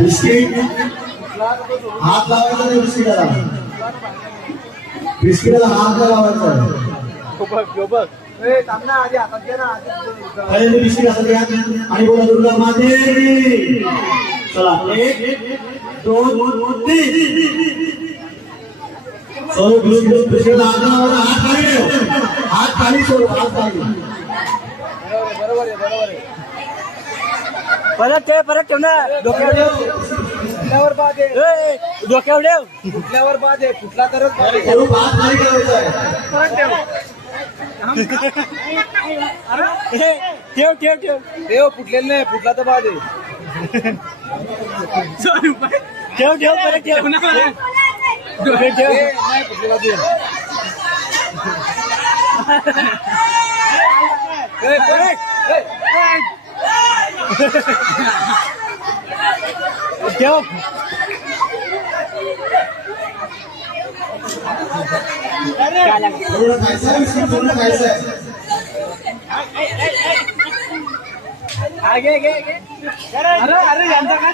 Biscuit हात लावायचा नाही बिस्किटाला. बिस्किटाला हात लावायचा. पहिले बिस्किट हातात घ्या आणि बोला दुर्गा माते. चला 1 2 3. सोडू बिस्किट हात खाली ठेव. हात खाली सोडू. हात खाली. बरोबर आहे. परत ठेव ना. डोक्यावर बाद आहे. डोक्यावर ठेव. फुटल्यावर बाद आहे. फुटला तरच बाद आहे. ठेव फुटलेलं नाही. फुटला तर बाद आहे. ठेव परत ठेव ना. ठेव नाही फुटलेला तू. ठेव. घे अरे यांचा काय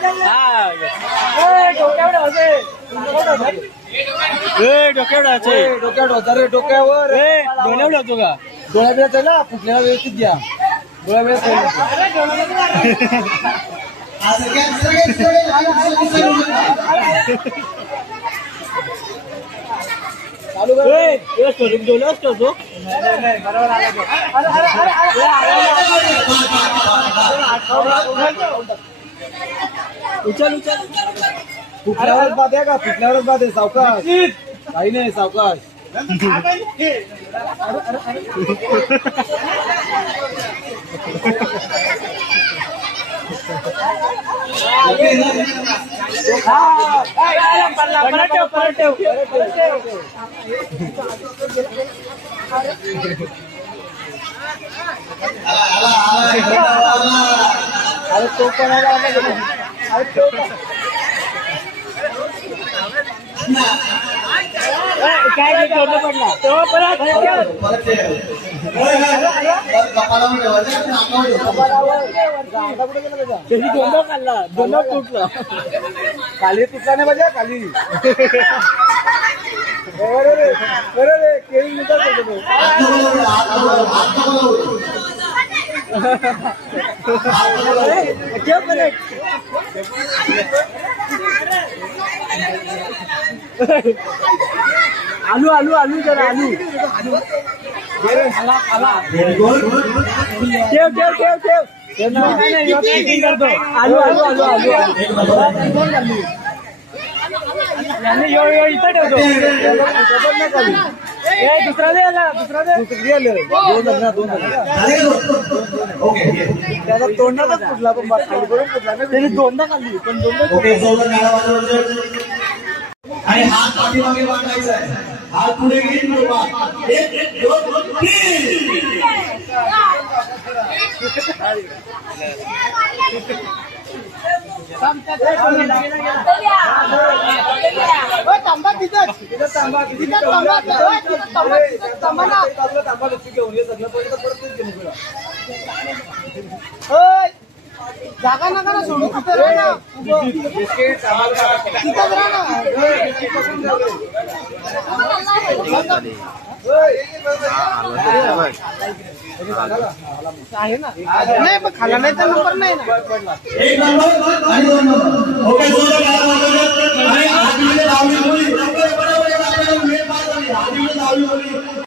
डोक्यावर होता रे. डोक्यावर डोळ्यावर होतो का? डोळ्या वेळेत आहे ना. फुटलेला व्यवस्थित घ्या. डोळ्या वेळेत चालू असतो. उचल फुटल्यावरच बाद आहे का? फुटल्यावरच बाद आहे. सावकाश काही नाही. सावकाश अरे तो पण काय पडला तो परत दोनदा खाल्ला. दोनदा तुटला. खाली तुटला नाही पाहिजे. खाली केळी मिळतात. आलू जरा आलू. इथं ठेवतो. दुसरा दे. त्याचा तोंडातच फुटला. पण फुटला ना. त्याने दोनदा खाल्ली. पण दोनदा. आणि हात पाठीमागे वाटायचा आहे. हात पुढे घेऊन 1 2 3. तांबा तिथं घेऊन ये. सगळं पहिले तर परत जागा नका ना सोडू. तिथं राहा ना. तिथंच राहा ना. आहे ना. नाही पण खाला नाही तर नंबर नाही ना. 1 नंबर आणि 2 नंबर.